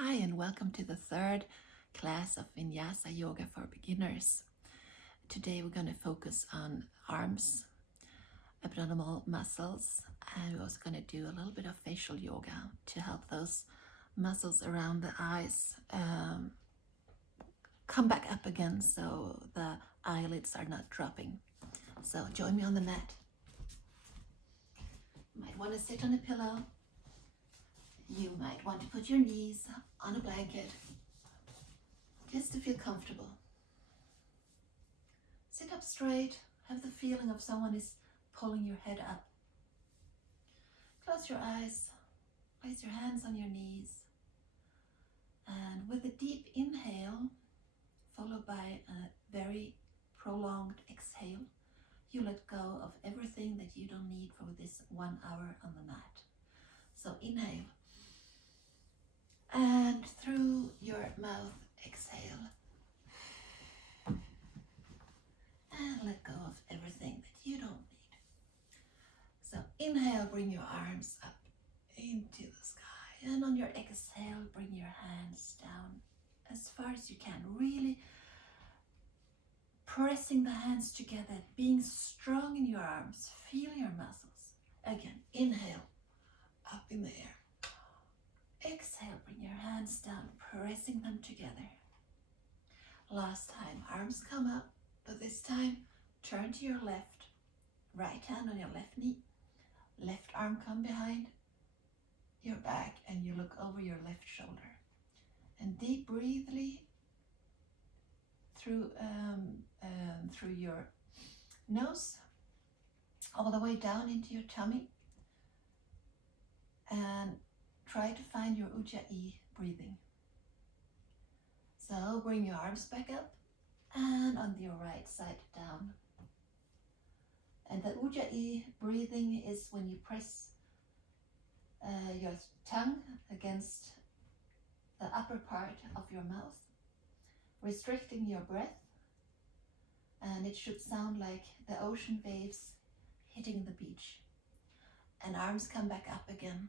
Hi, and welcome to the third class of Vinyasa Yoga for beginners. Today we're going to focus on arms, abdominal muscles, and we're also going to do a little bit of facial yoga to help those muscles around the eyes come back up again so the eyelids are not dropping. So join me on the mat. You might want to sit on a pillow. You might want to put your knees on a blanket just to feel comfortable. Sit up straight. Have the feeling of someone is pulling your head up. Close your eyes. Place your hands on your knees. And with a deep inhale, followed by a very prolonged exhale, you let go of everything that you don't need for this 1 hour on the mat. So inhale. And through your mouth, exhale. And let go of everything that you don't need. So inhale, bring your arms up into the sky. And on your exhale, bring your hands down as far as you can. Really pressing the hands together, being strong in your arms. Feel your muscles. Again, inhale, up in the air. Exhale, bring your hands down, pressing them together. Last time, arms come up, but this time, turn to your left, right hand on your left knee, left arm come behind your back, and you look over your left shoulder. And deep breathly through your nose, all the way down into your tummy, and try to find your Ujjayi breathing. So bring your arms back up and on your right side down. And the Ujjayi breathing is when you press your tongue against the upper part of your mouth, restricting your breath, and it should sound like the ocean waves hitting the beach. And arms come back up again.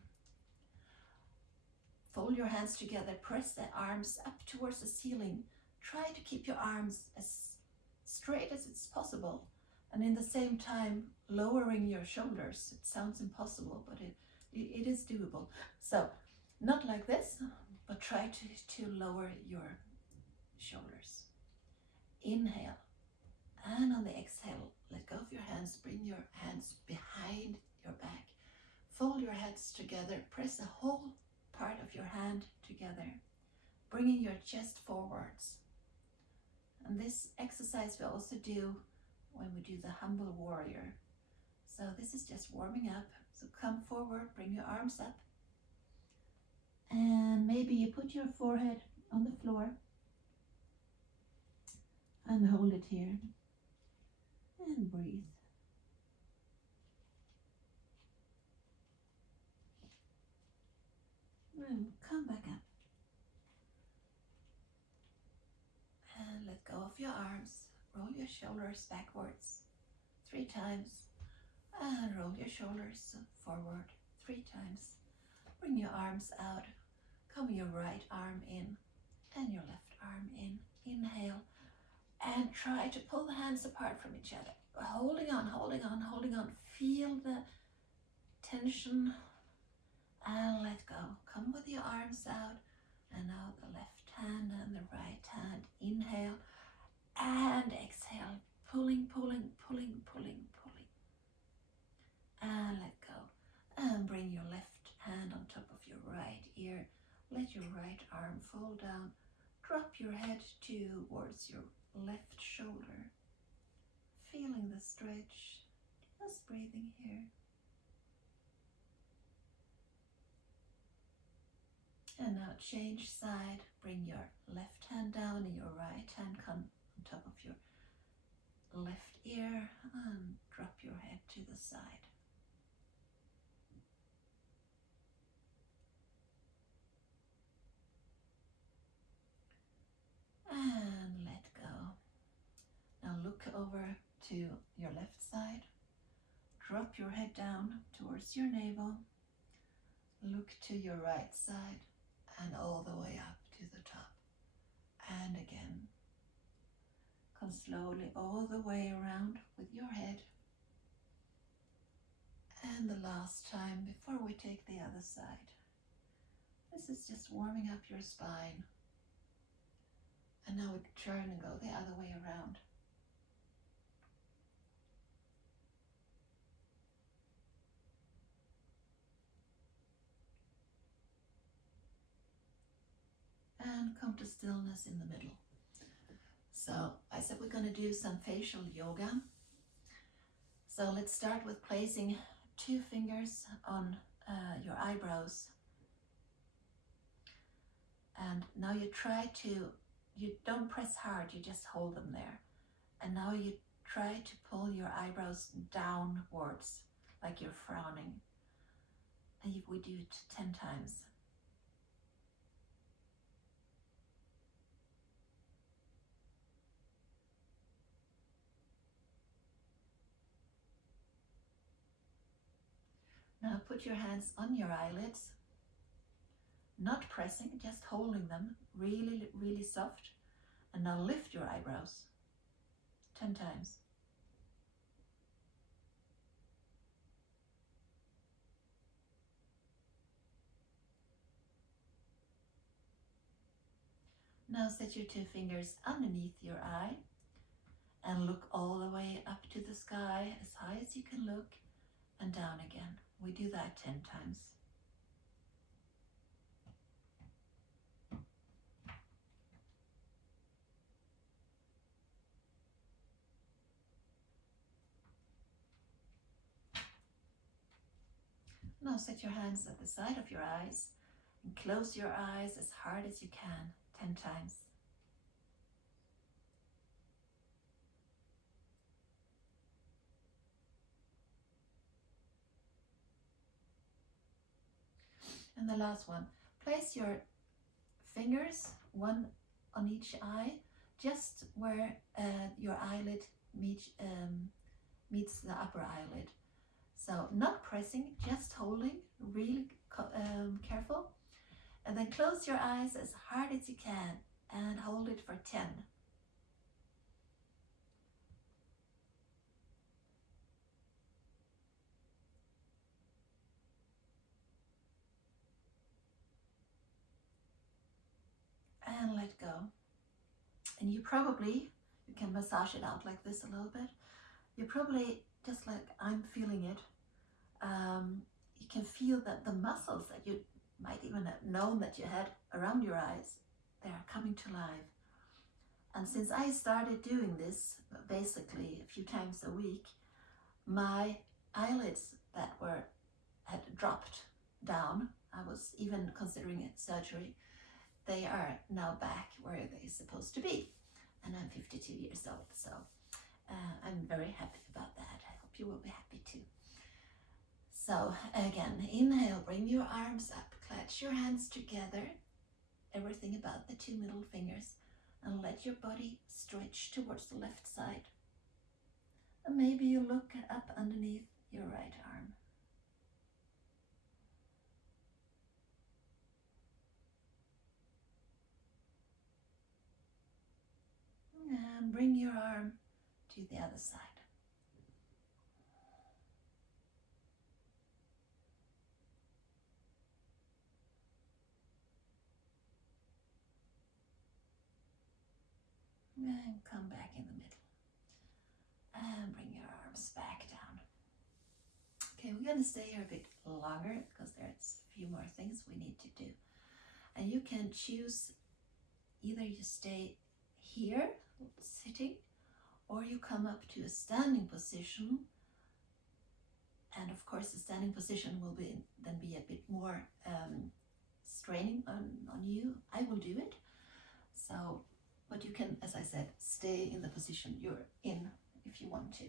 Fold your hands together, press the arms up towards the ceiling. Try to keep your arms as straight as it's possible, and in the same time lowering your shoulders. It sounds impossible, but it is doable. So not like this, but try to lower your shoulders. Inhale, and on the exhale, let go of your hands. Bring your hands behind your back. Fold your hands together, press the whole part of your hand together, bringing your chest forwards. And this exercise we also do when we do the humble warrior. So this is just warming up. So come forward, bring your arms up, and maybe you put your forehead on the floor and hold it here and breathe. And come back up. And let go of your arms. Roll your shoulders backwards 3 times. And roll your shoulders forward 3 times. Bring your arms out. Come your right arm in and your left arm in. Inhale. And try to pull the hands apart from each other. Holding on, holding on, holding on. Feel the tension. And let go. Come with your arms out. And now the left hand and the right hand. Inhale and exhale. Pulling, pulling, pulling, pulling, pulling. And let go. And bring your left hand on top of your right ear. Let your right arm fall down. Drop your head towards your left shoulder. Feeling the stretch. Just breathing here. And now change side. Bring your left hand down and your right hand come on top of your left ear and drop your head to the side. And let go. Now look over to your left side. Drop your head down towards your navel. Look to your right side and all the way up. Come slowly all the way around with your head. And the last time before we take the other side. This is just warming up your spine. And now we turn and go the other way around. And come to stillness in the middle. So I said we're going to do some facial yoga. So let's start with placing 2 fingers on your eyebrows. And now you you don't press hard, you just hold them there. And now you try to pull your eyebrows downwards, like you're frowning. And we do it 10 times. Now put your hands on your eyelids, not pressing, just holding them really, really soft. And now lift your eyebrows 10 times. Now set your 2 fingers underneath your eye and look all the way up to the sky, as high as you can look, and down again. We do that 10 times. Now set your hands at the side of your eyes and close your eyes as hard as you can 10 times. And the last one, place your fingers, one on each eye, just where your eyelid meets the upper eyelid. So not pressing, just holding, really careful. And then close your eyes as hard as you can and hold it for 10. And let go. And you can massage it out like this a little bit. You probably, just like I'm feeling it, you can feel that the muscles that you might even have known that you had around your eyes, they are coming to life. And since I started doing this basically a few times a week, my eyelids that had dropped down, I was even considering it surgery, they are now back where they're supposed to be. And I'm 52 years old, so I'm very happy about that. I hope you will be happy too. So again, inhale, bring your arms up, clutch your hands together, everything about the 2 middle fingers, and let your body stretch towards the left side. And maybe you look up underneath your right arm. And bring your arm to the other side. And come back in the middle. And bring your arms back down. Okay, we're going to stay here a bit longer because there's a few more things we need to do. And you can choose, either you stay here sitting, or you come up to a standing position. And of course the standing position will be a bit more straining on you. I will do it. So, but you can, as I said, stay in the position you're in if you want to.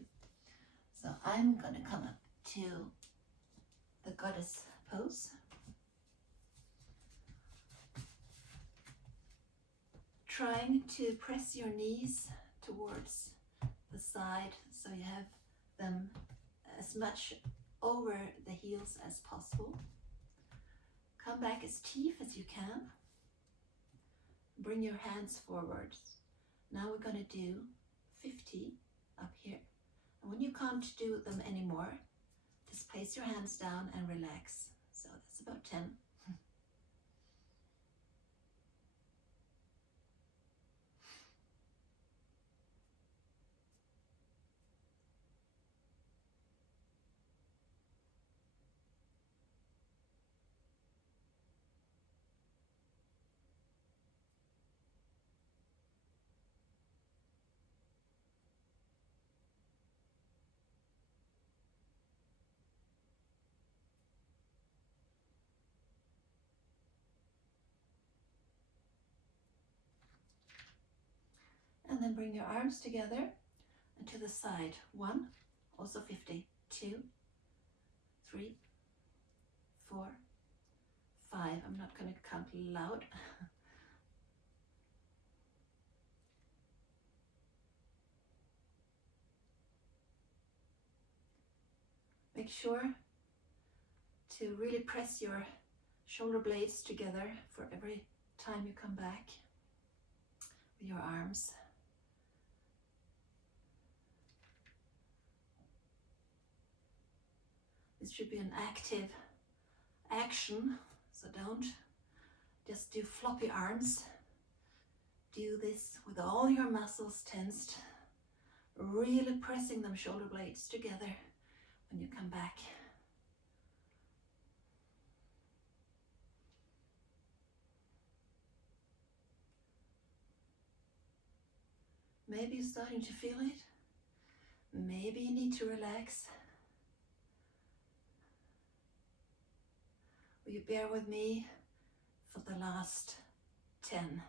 So I'm going to come up to the goddess pose. Trying to press your knees towards the side so you have them as much over the heels as possible. Come back as stiff as you can. Bring your hands forward. Now we're going to do 50 up here. And when you can't do them anymore, just place your hands down and relax. So that's about 10. And then bring your arms together and to the side. 1, also 50. 2, 3, 4, 5. I'm not going to count loud. Make sure to really press your shoulder blades together for every time you come back with your arms. This should be an active action, so don't just do floppy arms. Do this with all your muscles tensed, really pressing them shoulder blades together when you come back. Maybe you're starting to feel it. Maybe you need to relax. Will you bear with me for the last 10,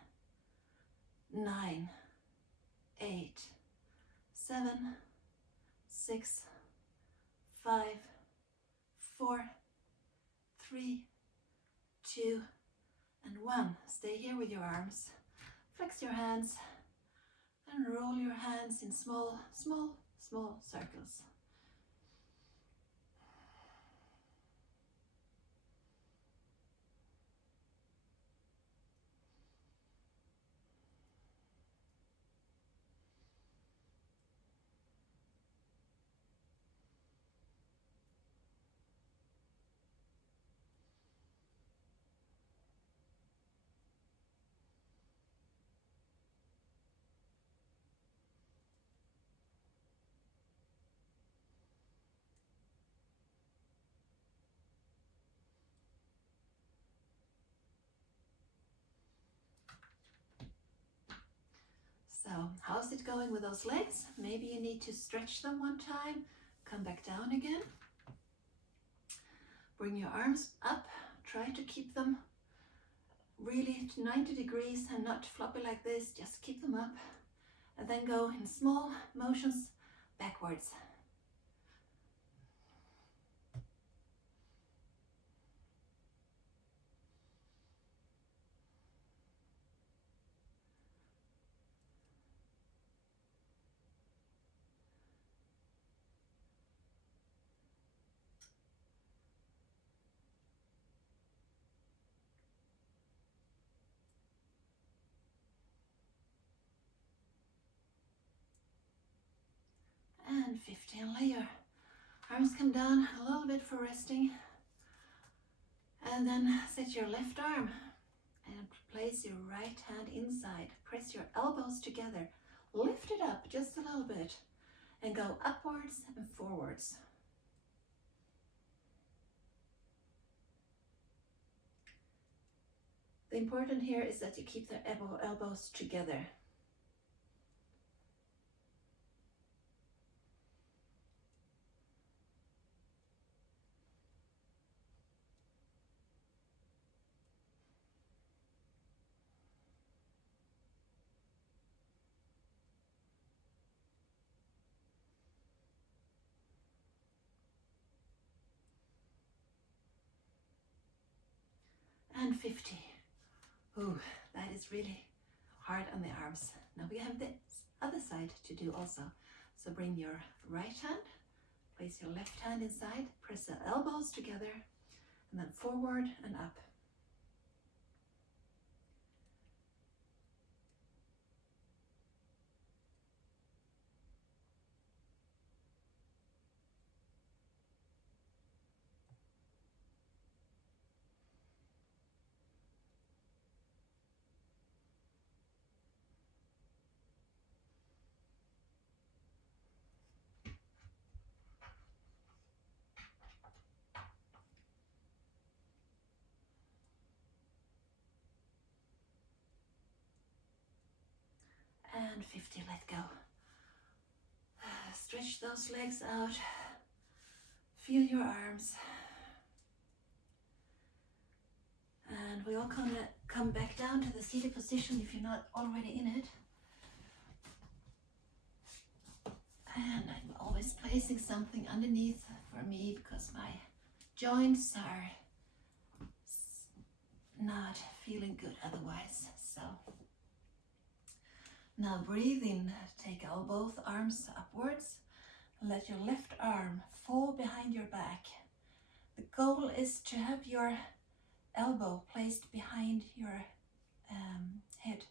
9, 8, 7, 6, 5, 4, 3, 2, and 1. Stay here with your arms. Flex your hands and roll your hands in small, small, small circles. So, how's it going with those legs? Maybe you need to stretch them one time, come back down again. Bring your arms up, try to keep them really to 90 degrees and not floppy like this, just keep them up. And then go in small motions backwards. And 50, and lay your arms come down a little bit for resting. And then set your left arm and place your right hand inside. Press your elbows together. Lift it up just a little bit and go upwards and forwards. The important here is that you keep the elbows together. And 50. Ooh, that is really hard on the arms. Now we have this other side to do also. So bring your right hand, place your left hand inside, press the elbows together, and then forward and up. And 50, let go. Stretch those legs out. Feel your arms. And we all come back down to the seated position if you're not already in it. And I'm always placing something underneath for me because my joints are not feeling good otherwise. So now breathe in, take all both arms upwards. Let your left arm fall behind your back. The goal is to have your elbow placed behind your head,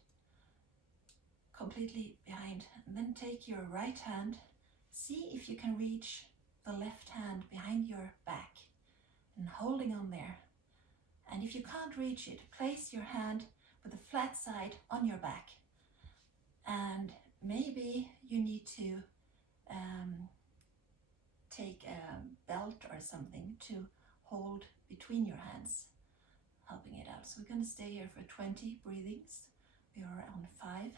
completely behind. And then take your right hand, see if you can reach the left hand behind your back and holding on there. And if you can't reach it, place your hand with the flat side on your back. And maybe you need to take a belt or something to hold between your hands, helping it out. So we're going to stay here for 20 breathings. We are on 5,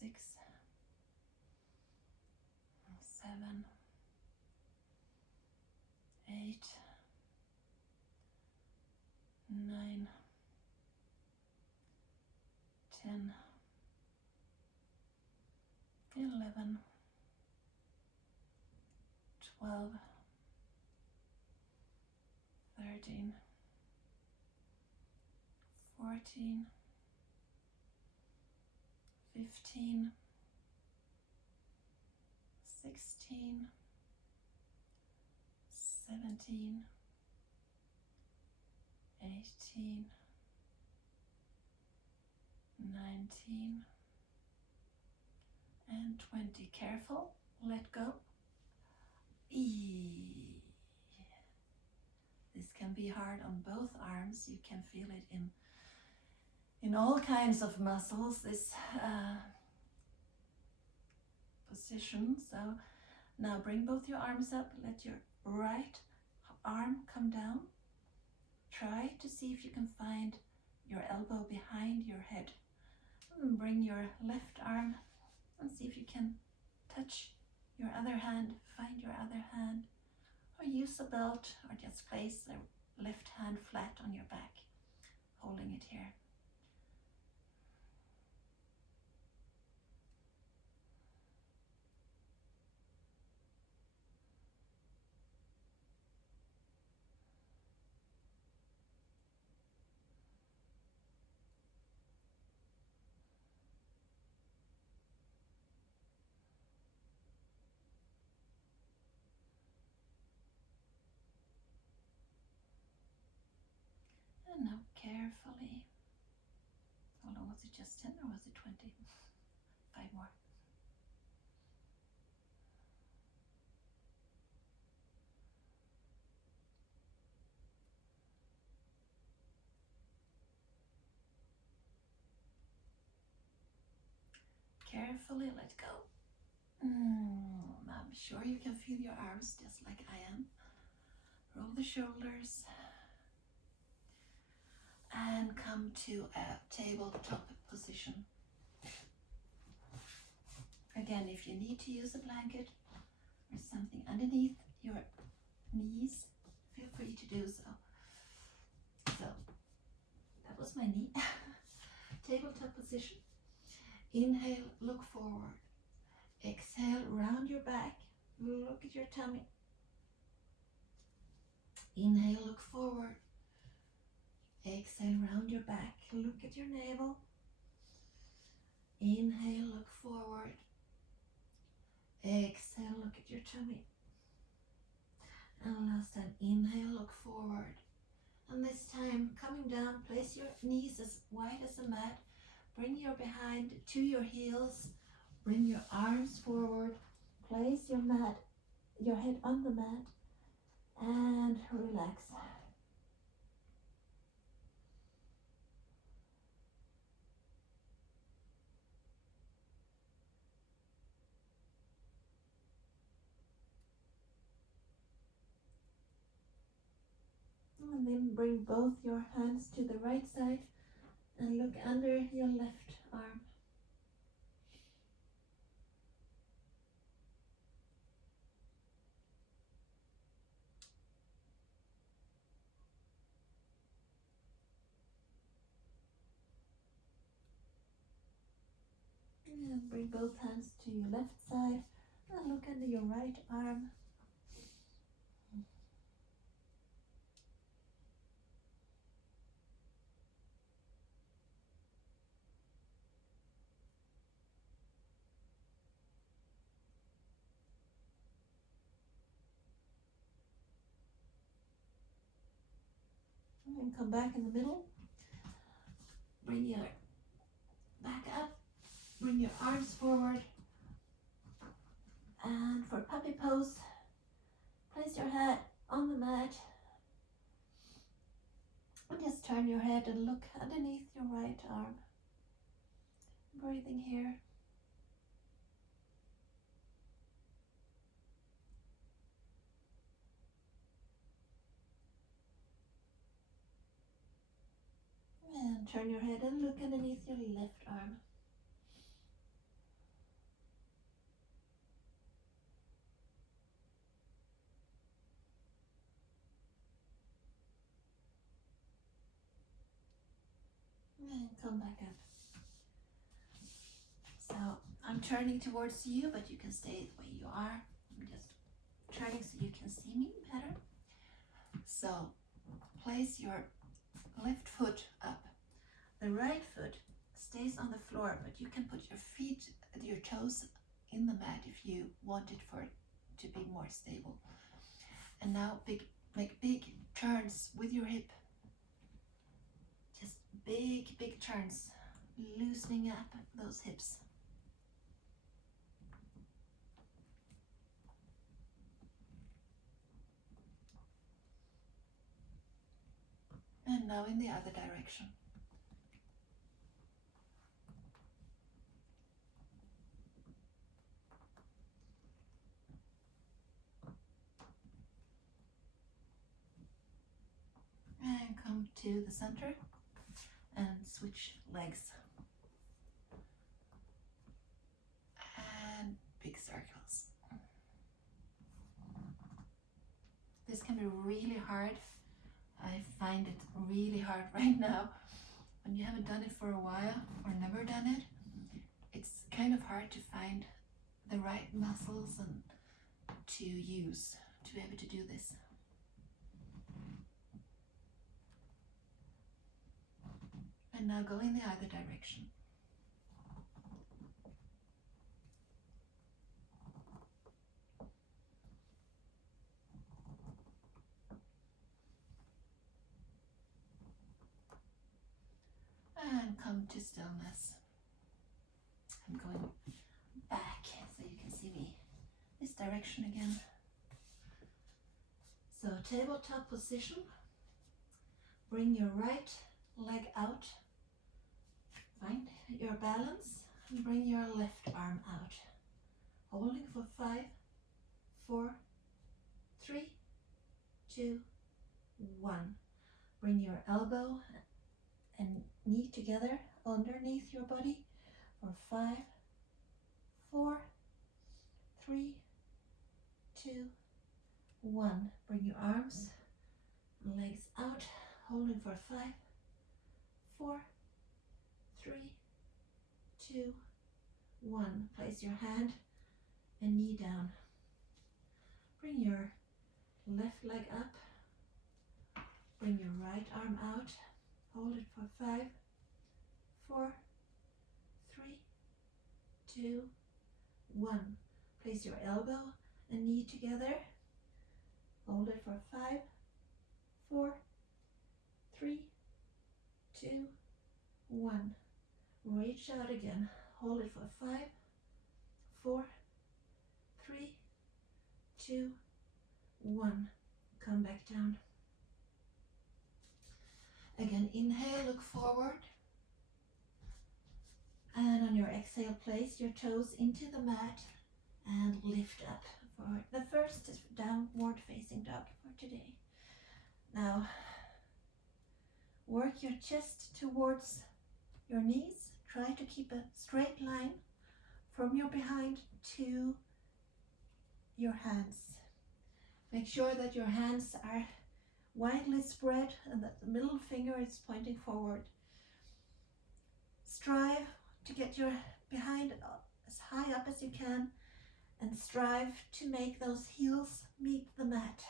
6, 7, 8, 9, 10, 11, 12, 13, 14, 15, 16, 17, 18, 19, and 20. Careful, let go. This can be hard on both arms. You can feel it in all kinds of muscles, this position. So now bring both your arms up. Let your right arm come down. Try to see if you can find your elbow behind your head. And bring your left arm and see if you can touch your other hand, find your other hand, or use a belt, or just place the left hand flat on your back, holding it here. And now carefully, hold on, was it just 10 or was it 20? 5 more. Carefully let go. I'm sure you can feel your arms just like I am. Roll the shoulders. And come to a tabletop position. Again, if you need to use a blanket or something underneath your knees, feel free to do so. So, that was my knee. Tabletop position. Inhale, look forward. Exhale, round your back. Look at your tummy. Inhale, look forward. Exhale, round your back. Look at your navel. Inhale, look forward. Exhale, look at your tummy. And last time, inhale, look forward. And this time, coming down, place your knees as wide as a mat. Bring your behind to your heels. Bring your arms forward. Place your head on the mat. And relax. And then bring both your hands to the right side and look under your left arm. And bring both hands to your left side and look under your right arm. And come back in the middle. Bring your back up. Bring your arms forward. And for puppy pose, place your head on the mat. And just turn your head and look underneath your right arm. Breathing here. And turn your head and look underneath your left arm. And come back up. So I'm turning towards you, but you can stay the way you are. I'm just turning so you can see me better. So place your left foot up. The right foot stays on the floor, but you can put your feet, your toes in the mat if you want it for it to be more stable. And now make big turns with your hip. Just big turns, loosening up those hips. And now in the other direction. And come to the center and switch legs. And big circles. This can be really hard. I find it really hard right now. When you haven't done it for a while or never done it, it's kind of hard to find the right muscles and to use to be able to do this. And now go in the other direction. And come to stillness. I'm going back so you can see me this direction again. So tabletop position. Bring your right leg out. Find your balance and bring your left arm out. Holding for 5, 4, 3, 2, 1. Bring your elbow and knee together underneath your body for 5, 4, 3, 2, 1. Bring your arms and legs out, holding for 5, 4, 3, 2, 1. Place your hand and knee down. Bring your left leg up. Bring your right arm out. Hold it for 5, 4, 3, 2, 1. Place your elbow and knee together. Hold it for 5, 4, 3, 2, 1. Reach out again. Hold it for 5, 4, 3, 2, 1. Come back down. Again, inhale, look forward. And on your exhale, place your toes into the mat and lift up for the first downward facing dog for today. Now, work your chest towards your knees. try to keep a straight line from your behind to your hands. Make sure that your hands are widely spread and that the middle finger is pointing forward. Strive to get your behind as high up as you can and strive to make those heels meet the mat.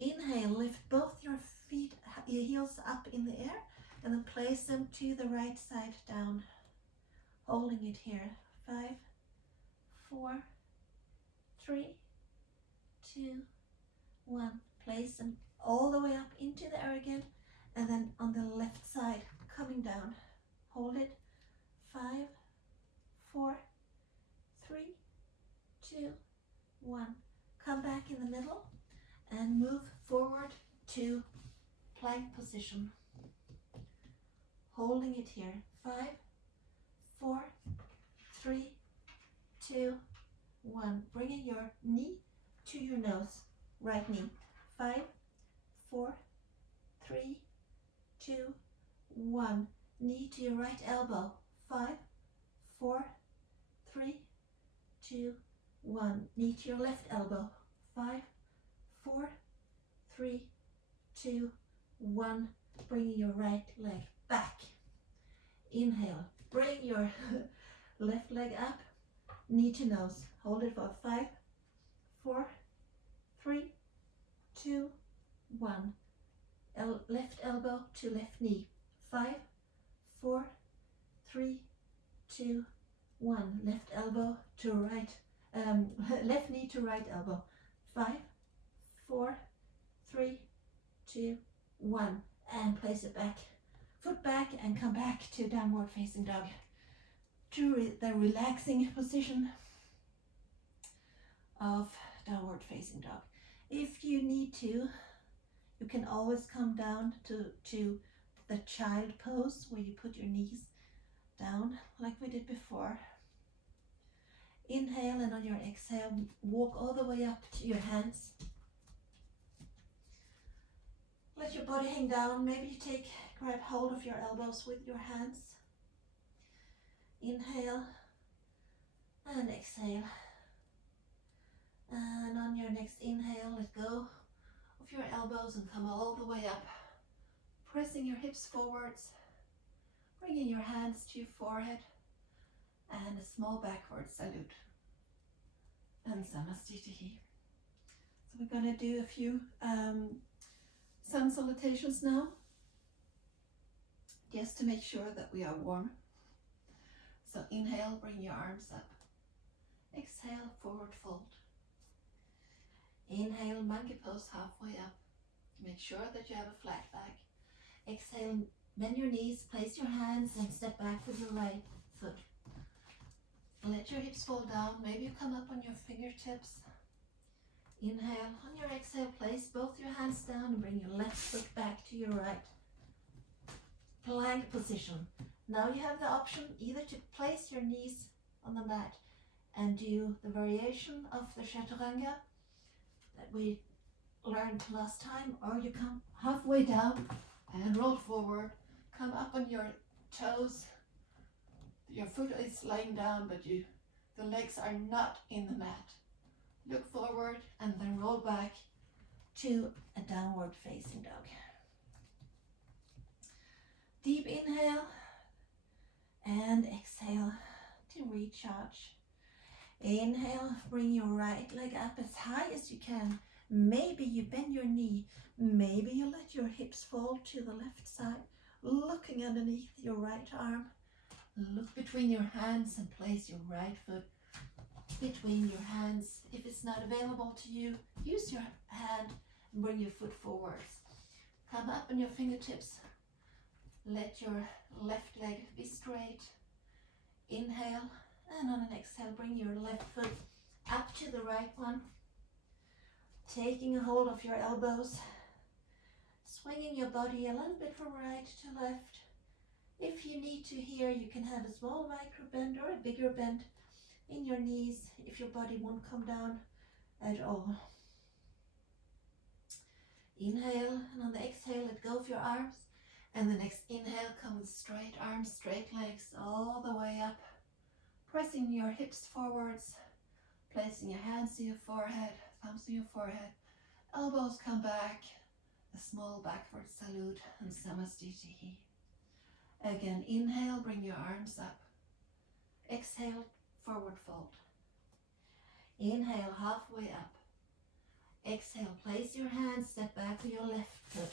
Inhale, lift both your heels up in the air and then place them to the right side down. Holding it here. 5, 4, 3, 2, 1. Place them all the way up into the air again and then on the left side coming down. Hold it. 5, 4, 3, 2, 1. Come back in the middle and move forward to plank position. Holding it here. 5, 4, 3, 2, 1. Bringing your knee to your nose. Right knee. 5, 4, 3, 2, 1. Knee to your right elbow. 5, 4, 3, 2, 1. Knee to your left elbow. 5, 4, 3, 2, 1. Bringing your right leg back. Inhale. Bring your left leg up. Knee to nose. Hold it for 5, 4, 3, 2, 1. Left elbow to left knee. 5, 4, 3, 2, 1. Left elbow to right. Left knee to right elbow. 5, 4, 3, 2, 1. And place it back. Foot back and come back to downward facing dog. To the relaxing position of downward facing dog. If you need to, you can always come down to the child pose where you put your knees down like we did before. Inhale and on your exhale, walk all the way up to your hands. Let your body hang down. Maybe you grab hold of your elbows with your hands. Inhale and exhale. And on your next inhale, let go of your elbows and come all the way up. Pressing your hips forwards, bringing your hands to your forehead, and a small backward salute. And Samastitihi. So we're going to do a few sun salutations now, just to make sure that we are warm. So inhale, bring your arms up. Exhale, forward fold. Inhale, monkey pose halfway up. Make sure that you have a flat back. Exhale, bend your knees, place your hands and step back with your right foot. Let your hips fall down. Maybe you come up on your fingertips. Inhale. On your exhale, place both your hands down and bring your left foot back to your right. Plank position. Now you have the option either to place your knees on the mat and do the variation of the chaturanga that we learned last time, or you come halfway down and roll forward. Come up on your toes. Your foot is laying down, but the legs are not in the mat. Look forward and then roll back to a downward facing dog. Deep inhale and exhale to recharge. Inhale, bring your right leg up as high as you can. Maybe you bend your knee. Maybe you let your hips fall to the left side, looking underneath your right arm. Look between your hands and place your right foot between your hands. If it's not available to you, use your hand and bring your foot forwards. Come up on your fingertips. Let your left leg be straight. Inhale, and on an exhale, bring your left foot up to the right one. Taking a hold of your elbows. Swinging your body a little bit from right to left. If you need to here, you can have a small micro bend or a bigger bend in your knees if your body won't come down at all. Inhale, and on the exhale, let go of your arms And the next inhale, come with straight arms, straight legs, all the way up. Pressing your hips forwards, placing your hands to your forehead, thumbs to your forehead, elbows come back, a small backward salute and Samastitihi. Again, inhale, bring your arms up. Exhale, forward fold. Inhale, halfway up. Exhale, place your hands, step back with your left foot.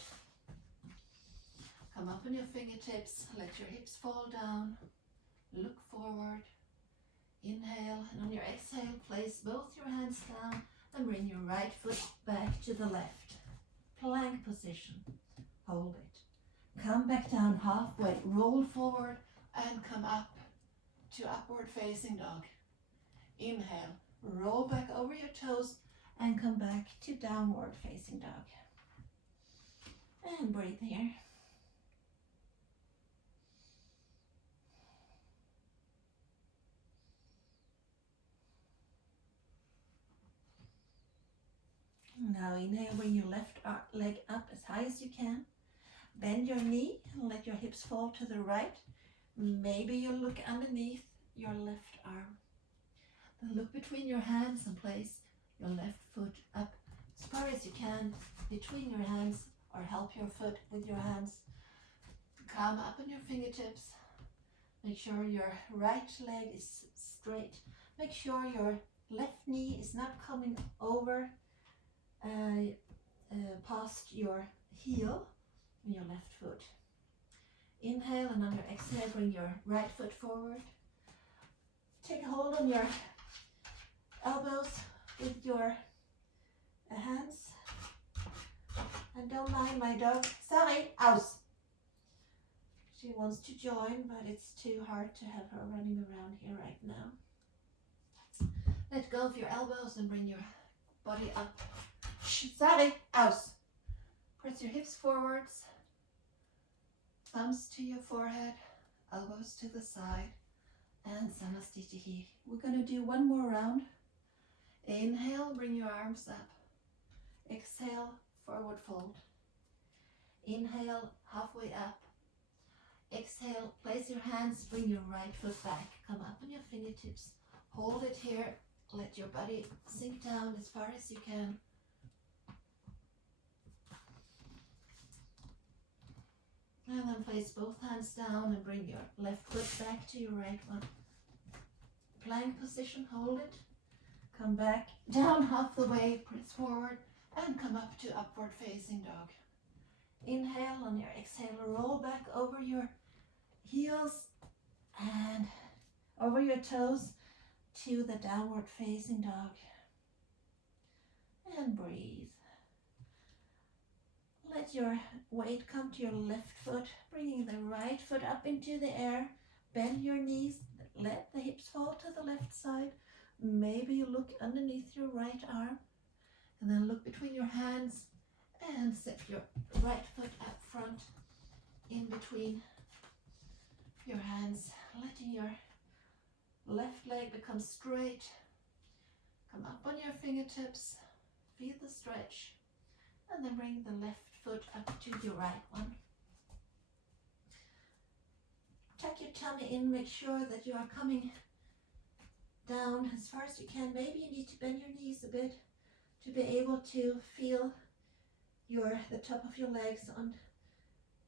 Come up on your fingertips, let your hips fall down, look forward. Inhale, and on your exhale, place both your hands down and bring your right foot back to the left. Plank position. Hold it. Come back down halfway, roll forward and come up to upward facing dog. Inhale, roll back over your toes and come back to downward facing dog. And breathe here. Now inhale, bring your left leg up as high as you can. Bend your knee and let your hips fall to the right. Maybe you look underneath your left arm. Then look between your hands and place your left foot up as far as you can between your hands, or help your foot with your hands. Come up on your fingertips. Make sure your right leg is straight. Make sure your left knee is not coming over past your heel and your left foot. Inhale, and on your exhale, bring your right foot forward. Take a hold on your elbows with your hands. And don't mind my dog. Sorry, aus. She wants to join, but it's too hard to have her running around here right now. Let go of your elbows and bring your body up. Sorry, aus. Press your hips forwards, thumbs to your forehead, elbows to the side, and Samastitihi. We're going to do one more round. Inhale, bring your arms up. Exhale, forward fold. Inhale, halfway up. Exhale, place your hands, bring your right foot back. Come up on your fingertips. Hold it here. Let your body sink down as far as you can. And then place both hands down and bring your left foot back to your right one. Plank position, hold it. Come back down half the way, press forward, and come up to upward facing dog. Inhale, on your exhale, roll back over your heels and over your toes to the downward facing dog. And breathe. Let your weight come to your left foot, bringing the right foot up into the air. Bend your knees, let the hips fall to the left side. Maybe you look underneath your right arm, and then look between your hands and set your right foot up front in between your hands, letting your left leg become straight. Come up on your fingertips, feel the stretch, and then bring the left foot up to your right one. Tuck your tummy in, make sure that you are coming down as far as you can. Maybe you need to bend your knees a bit to be able to feel the top of your legs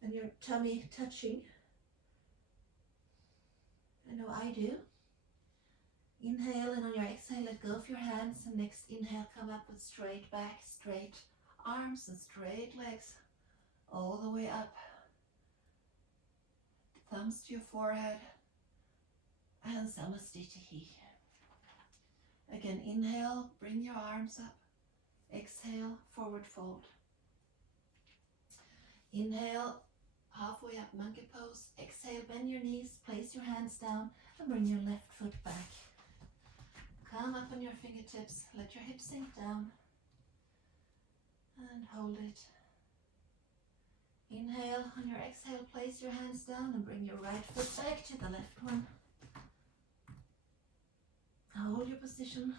and your tummy touching. I know I do. Inhale, and on your exhale, let go of your hands, and next inhale, come up with straight back, straight arms and straight legs all the way up. Thumbs to your forehead and Samastitihi. Again, inhale, bring your arms up. Exhale, forward fold. Inhale, halfway up, monkey pose. Exhale, bend your knees, place your hands down, and bring your left foot back. Come up on your fingertips, let your hips sink down, and hold it. Inhale, on your exhale, place your hands down and bring your right foot back to the left one. Hold your position.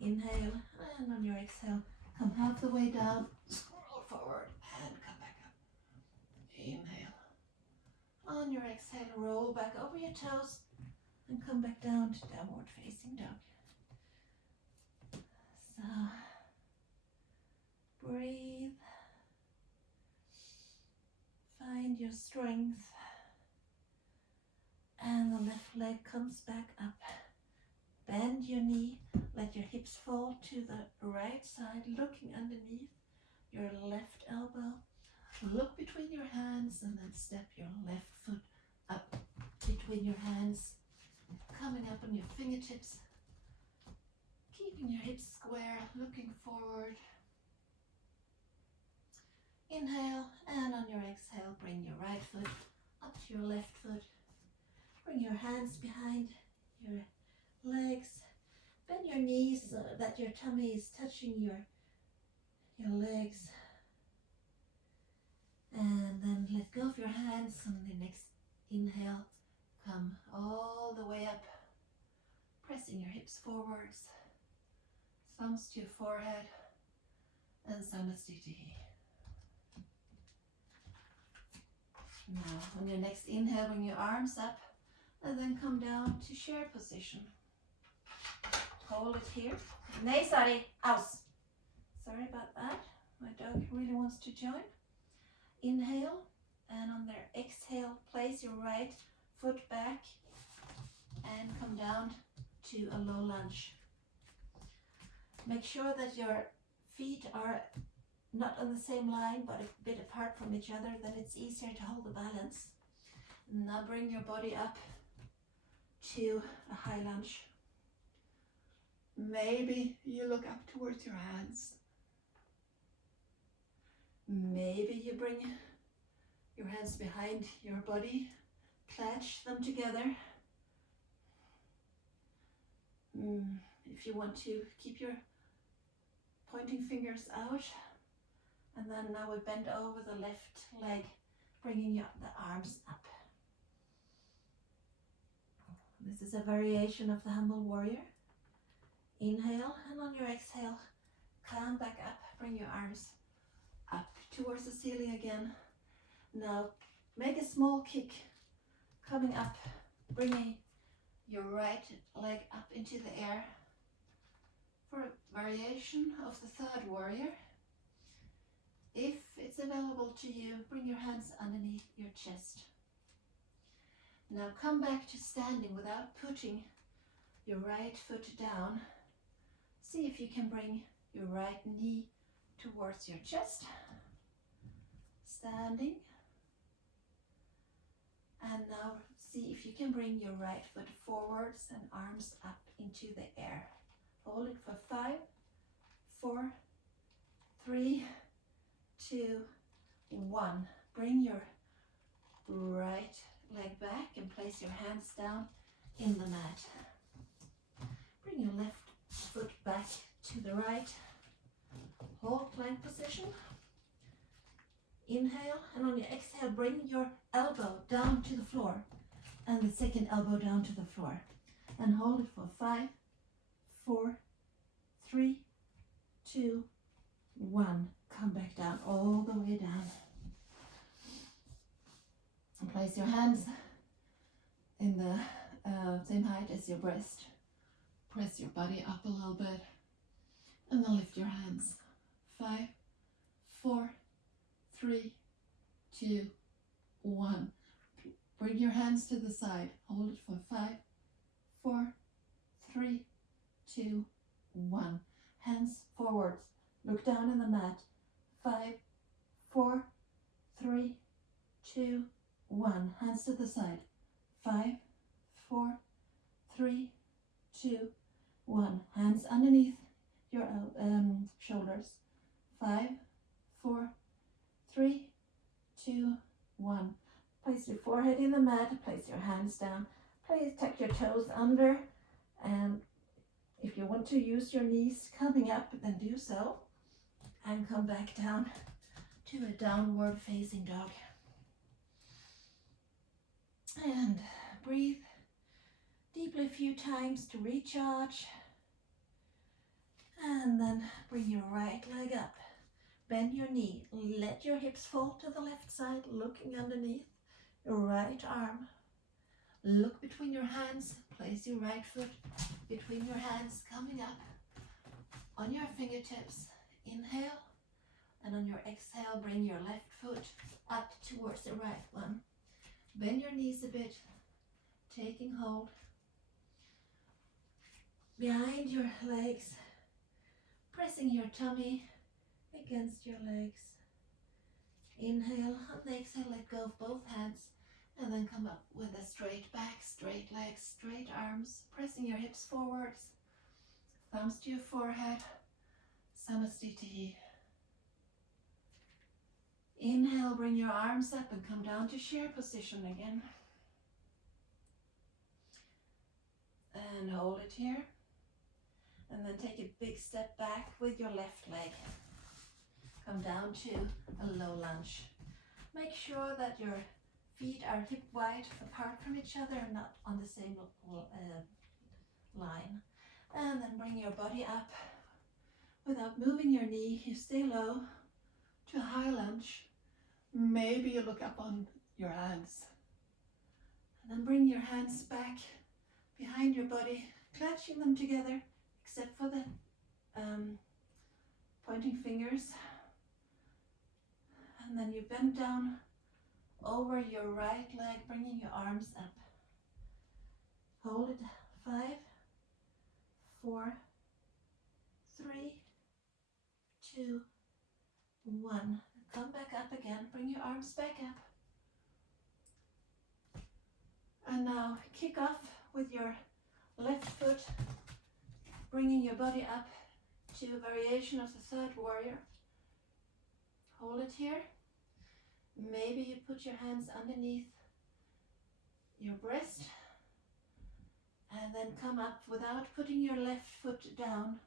Inhale, and on your exhale, come half the way down, scroll forward, and come back up. Inhale. exhale, roll back over your toes and come back down to downward facing dog. So breathe. Find your strength. And the left leg comes back up. Bend your knee. Let your hips fall to the right side, looking underneath your left elbow. Look between your hands and then step your left foot up between your hands, coming up on your fingertips, keeping your hips square, looking forward. Inhale, and on your exhale, bring your right foot up to your left foot. Bring your hands behind your legs. Bend your knees so that your tummy is touching your legs. And then let go of your hands on the next inhale. Come all the way up, pressing your hips forwards, thumbs to your forehead, and Samastiti. Now, on your next inhale, bring your arms up, and then come down to chair position. Hold it here. Nej, sorry, aus. Sorry about that. My dog really wants to join. Inhale, and on their exhale, place your right foot back and come down to a low lunge. Make sure that your feet are not on the same line but a bit apart from each other, then it's easier to hold the balance. Now bring your body up to a high lunge. Maybe you look up towards your hands. Maybe you bring your hands behind your body, clench them together. If you want to, keep your pointing fingers out. And then now we bend over the left leg, bringing the arms up. This is a variation of the humble warrior. Inhale, and on your exhale, climb back up, bring your arms up towards the ceiling again. Now make a small kick, coming up, bringing your right leg up into the air for a variation of the third warrior. If it's available to you, bring your hands underneath your chest. Now come back to standing without putting your right foot down. See if you can bring your right knee towards your chest. Standing. And now see if you can bring your right foot forwards and arms up into the air. Hold it for 5, 4, 3, 2, 1. Bring your right leg back and place your hands down in the mat. Bring your left foot back to the right. Hold plank position. Inhale, and on your exhale, bring your elbow down to the floor and the second elbow down to the floor. And hold it for 5, 4, 3, 2, 1. Come back down, all the way down. And place your hands in the same height as your breast. Press your body up a little bit. And then lift your hands. 5, 4, 3, 2, 1. Bring your hands to the side. Hold it for 5, 4, 3, 2, 1. Hands forwards. Look down in the mat. 5, 4, 3, 2, 1. Hands to the side. 5, 4, 3, 2, 1. Hands underneath your shoulders. 5, 4, 3, 2, 1. Place your forehead in the mat. Place your hands down. Please tuck your toes under. And if you want to use your knees coming up, then do so. And come back down to a downward facing dog. And breathe deeply a few times to recharge. And then bring your right leg up. Bend your knee. Let your hips fall to the left side, looking underneath your right arm. Look between your hands. Place your right foot between your hands, coming up on your fingertips. Inhale, and on your exhale, bring your left foot up towards the right one. Bend your knees a bit, taking hold behind your legs, pressing your tummy against your legs. Inhale, and exhale, let go of both hands, and then come up with a straight back, straight legs, straight arms, pressing your hips forwards, thumbs to your forehead, Samastiti. Inhale, bring your arms up and come down to chair position again. And hold it here. And then take a big step back with your left leg. Come down to a low lunge. Make sure that your feet are hip wide apart from each other and not on the same line. And then bring your body up without moving your knee. You stay low to a high lunge. Maybe you look up on your hands. And then bring your hands back behind your body, clutching them together, except for the pointing fingers. And then you bend down over your right leg, bringing your arms up. Hold it. 5, 4, 3, 2, 1. Come back up again. Bring your arms back up. And now kick off with your left foot, bringing your body up to a variation of the third warrior. Hold it here. Maybe you put your hands underneath your breast and then come up without putting your left foot down.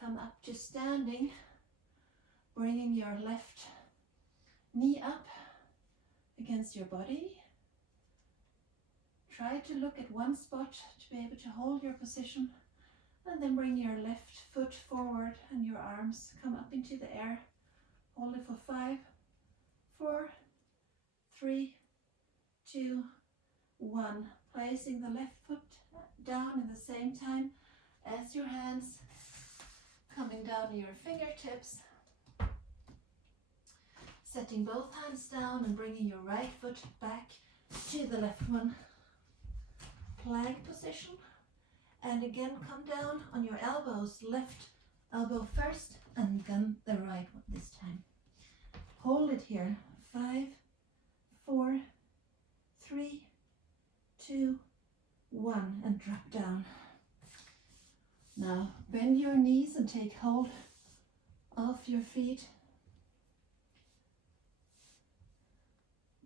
Come up to standing, bringing your left knee up against your body. Try to look at one spot to be able to hold your position, and then bring your left foot forward and your arms come up into the air. Hold it for 5, 4, 3, 2, 1. Placing the left foot down at the same time as your hands coming down to your fingertips. Setting both hands down and bringing your right foot back to the left one. Plank position. And again, come down on your elbows. Left elbow first and then the right one this time. Hold it here. 5, 4, 3, 2, 1, and drop down. Now bend your knees and take hold of your feet.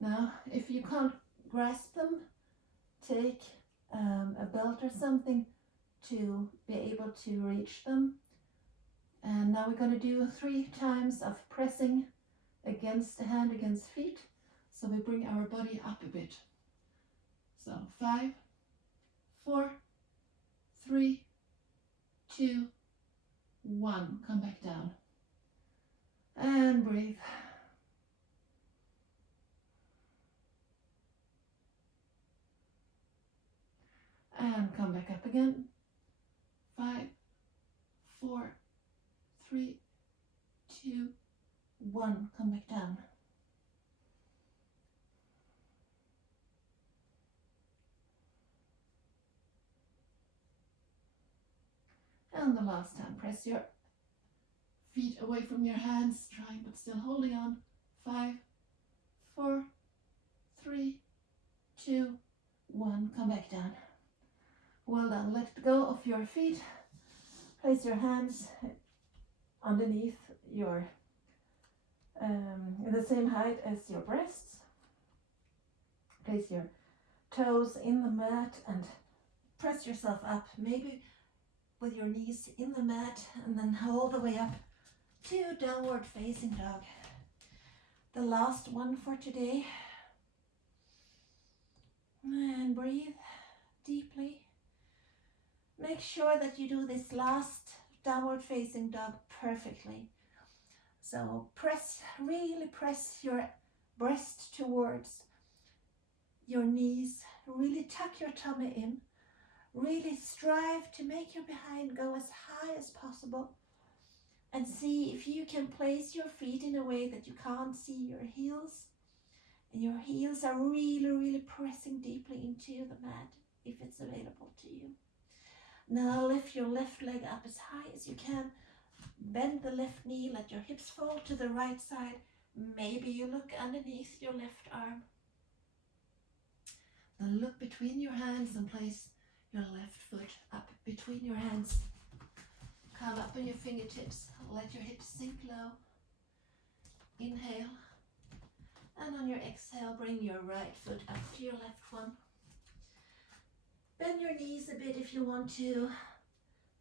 Now, if you can't grasp them, take a belt or something to be able to reach them. And now we're going to do 3 times of pressing against the hand, against feet. So we bring our body up a bit. So 5, 4, 3, 2, 1. Come back down. And breathe. And come back up again. 5, 4, 3, 2, 1. Come back down. And the last time, press your feet away from your hands, trying but still holding on. 5, 4, 3, 2, 1. Come back down. Well done. Let go of your feet. Place your hands underneath your, the same height as your breasts. Place your toes in the mat and press yourself up, maybe with your knees in the mat, and then hold the way up to downward facing dog. The last one for today. And breathe deeply. Make sure that you do this last downward facing dog perfectly. So really press your breast towards your knees, really tuck your tummy in, really strive to make your behind go as high as possible, and see if you can place your feet in a way that you can't see your heels, and your heels are really pressing deeply into the mat if it's available to you. Now lift your left leg up as high as you can. Bend the left knee, let your hips fall to the right side. Maybe you look underneath your left arm. Then look between your hands and place your left foot up between your hands. Come up on your fingertips. Let your hips sink low. Inhale. And on your exhale, bring your right foot up to your left one. Bend your knees a bit if you want to.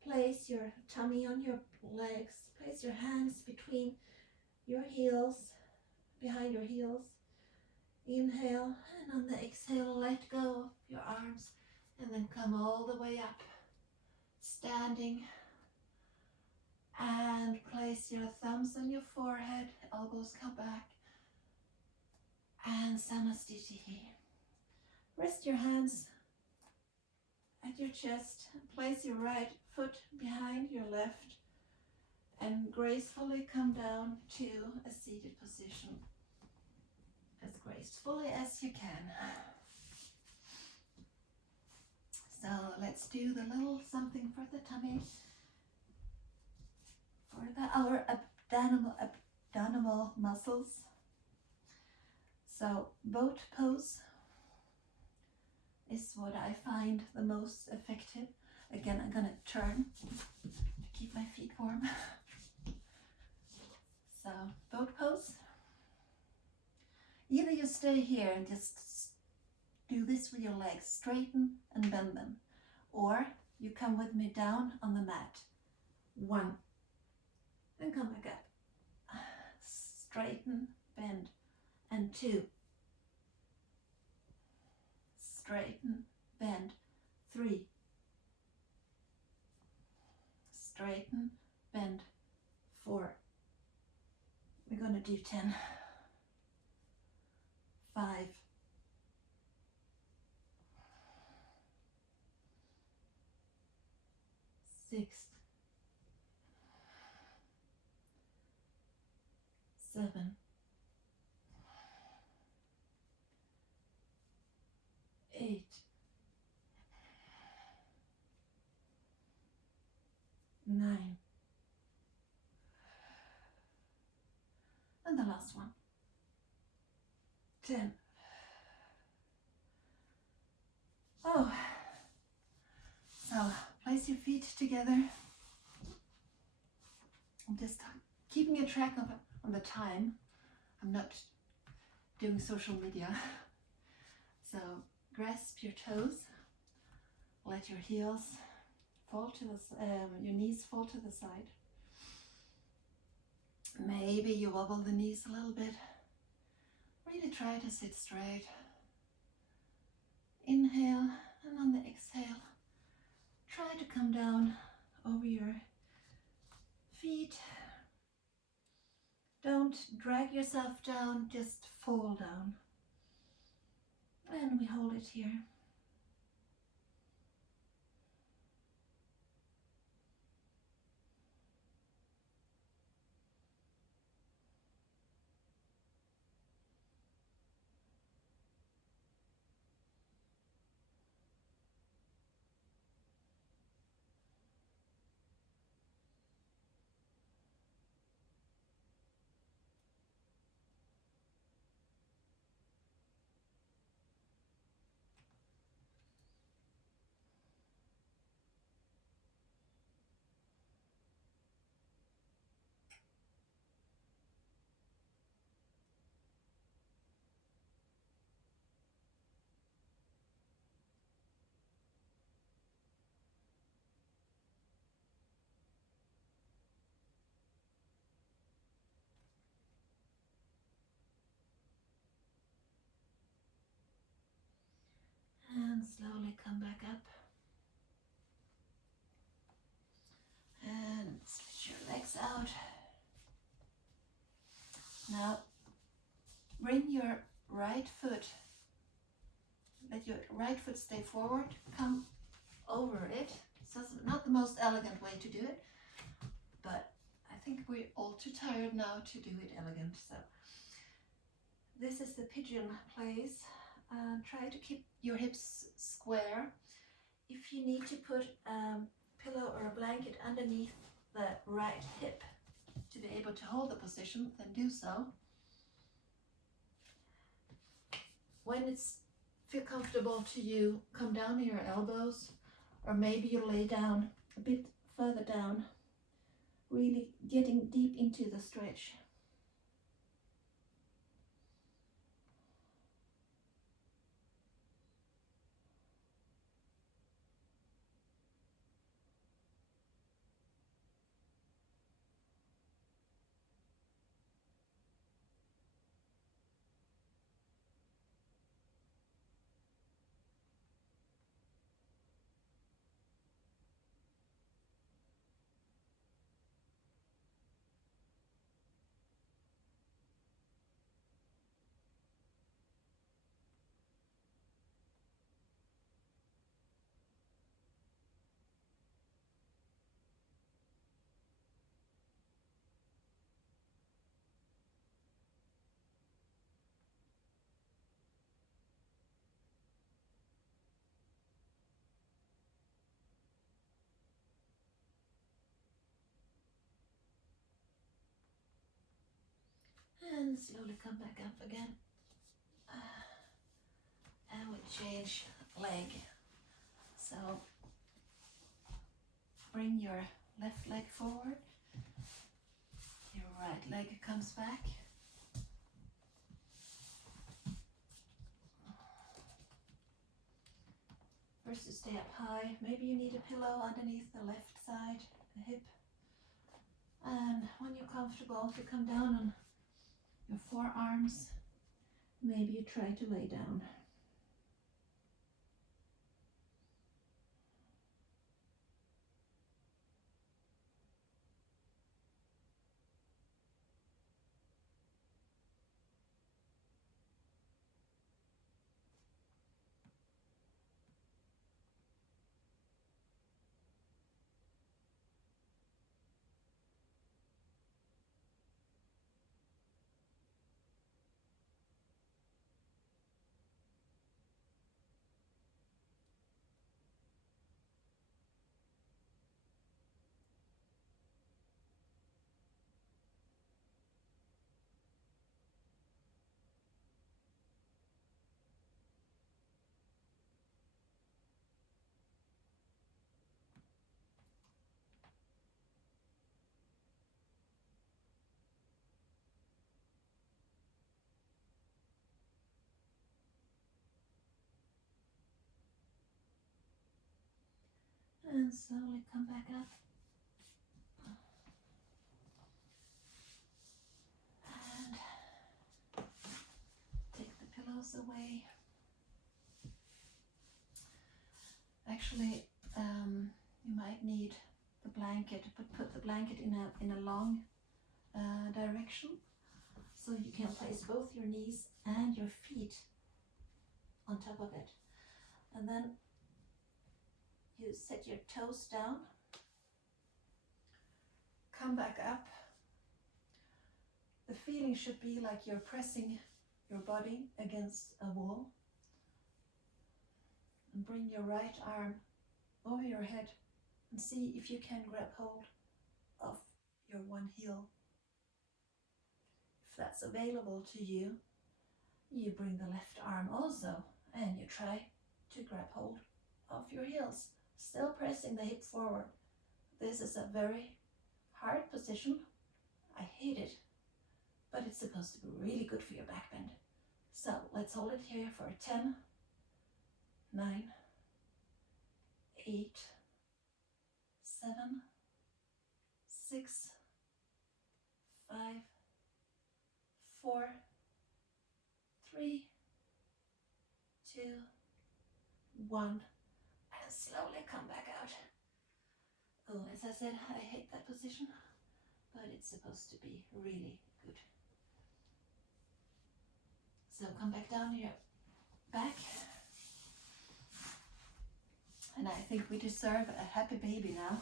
Place your tummy on your legs. Place your hands between your heels, behind your heels. Inhale, and on the exhale, let go of your arms, and then come all the way up, standing, and place your thumbs on your forehead, elbows come back, and Samastitihi. Rest your hands at your chest, place your right foot behind your left, and gracefully come down to a seated position. As gracefully as you can. So let's do the little something for the tummy, for our abdominal muscles. So boat pose is what I find the most effective. Again, I'm gonna turn to keep my feet warm. So boat pose. Either you stay here and just do this with your legs, straighten and bend them, or you come with me down on the mat. 1, and come back up. Straighten, bend, and 2. Straighten, bend, 3. Straighten, bend, 4. We're going to do 10. 5, 6, 7, 8, 9, and the last one. 10. Oh, so place your feet together. I'm just keeping a track of on the time. I'm not doing social media. So grasp your toes. Let your heels fall to your knees fall to the side. Maybe you wobble the knees a little bit. Really try to sit straight. Inhale, and on the exhale, try to come down over your feet. Don't drag yourself down, just fall down. And we hold it here. And slowly come back up. And switch your legs out. Now bring your right foot let your right foot stay forward, come over it. So it's not the most elegant way to do it, but I think we're all too tired now to do it elegant. So this is the pigeon place. Try to keep your hips square. If you need to put a pillow or a blanket underneath the right hip to be able to hold the position, then do so. When it's feel comfortable to you, come down to your elbows, or maybe you lay down a bit further down, really getting deep into the stretch. And slowly come back up again. And we change leg. So bring your left leg forward. Your right leg comes back. First you stay up high. Maybe you need a pillow underneath the left side, the hip. And when you're comfortable, you come down on your forearms. Maybe you try to lay down. And slowly come back up. And take the pillows away. Actually, you might need the blanket, but put the blanket in a long direction, so you can place both your knees and your feet on top of it. And then you set your toes down, come back up. The feeling should be like you're pressing your body against a wall. And bring your right arm over your head and see if you can grab hold of your one heel. If that's available to you, you bring the left arm also and you try to grab hold of your heels, still pressing the hip forward. This is a very hard position. I hate it, but it's supposed to be really good for your back bend. So let's hold it here for 10, 9, 8, 7, 6, 5, 4, 3, 2, 1, and slowly come back out. Oh, as I said, I hate that position, but it's supposed to be really good. So come back down to your back, think we deserve a happy baby now.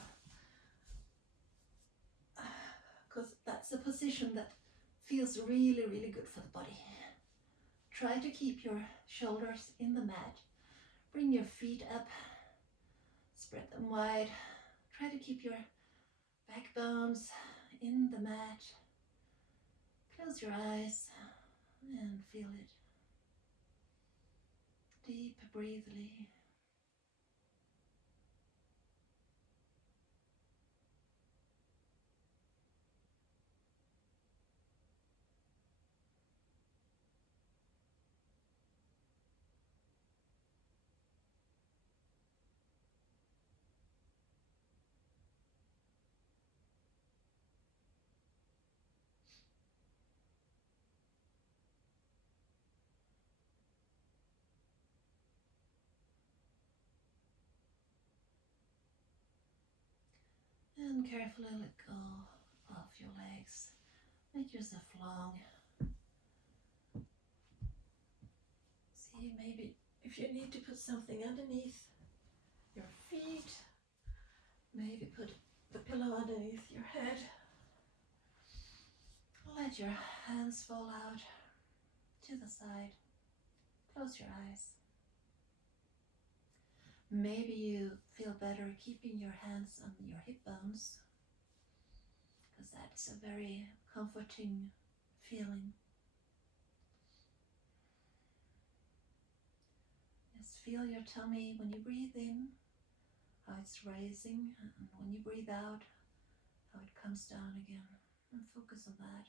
Because that's a position that feels really, really good for the body. Try to keep your shoulders in the mat. Bring your feet up. Spread them wide. Try to keep your backbones in the mat. Close your eyes and feel it. Deep breathly. And carefully let go of your legs. Make yourself long. See, maybe if you need to put something underneath your feet, maybe put the pillow underneath your head. Let your hands fall out to the side. Close your eyes. Maybe you feel better keeping your hands on your hip bones, because that's a very comforting feeling. Just feel your tummy when you breathe in, how it's raising, and when you breathe out, how it comes down again. And focus on that.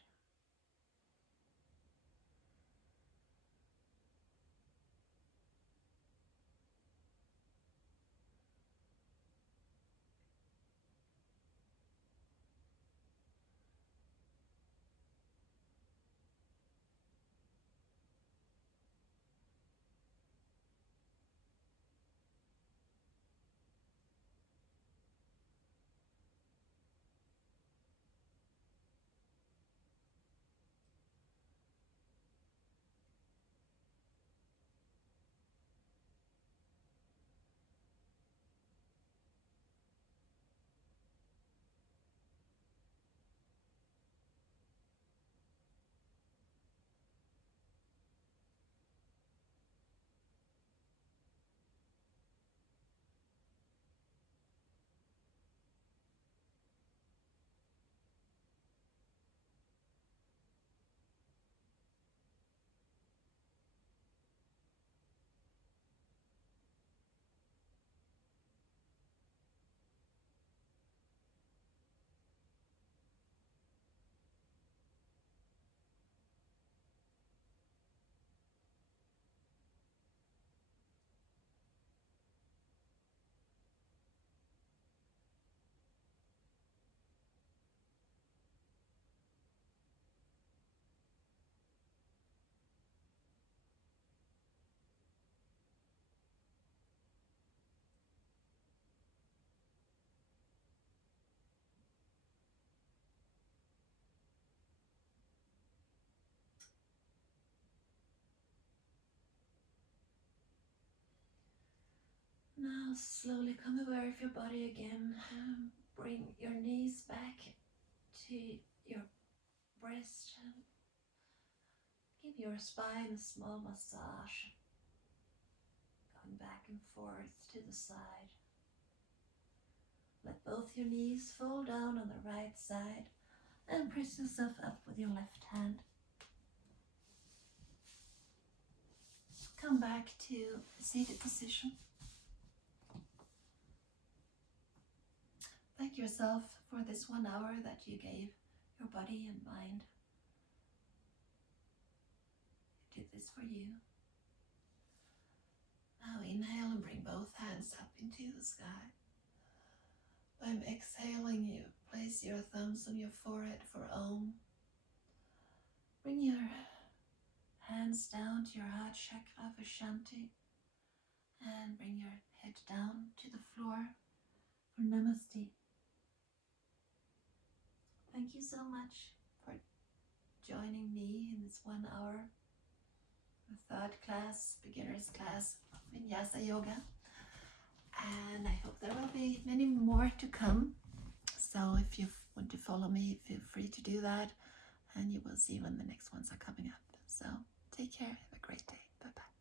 Now slowly come aware of your body again. Bring your knees back to your breast. Give your spine a small massage. Going back and forth to the side. Let both your knees fall down on the right side and press yourself up with your left hand. Come back to seated position. Thank yourself for this 1 hour that you gave your body and mind. I did this for you. Now inhale and bring both hands up into the sky. I'm exhaling, you place your thumbs on your forehead for Om. Bring your hands down to your heart chakra for Shanti. And bring your head down to the floor for Namaste. Thank you so much for joining me in this 1 hour, the third class, beginner's class of Vinyasa Yoga. And I hope more to come. So if you want to follow me, feel free to do that. And you will see when the next ones are coming up. So take care. Have a great day. Bye-bye.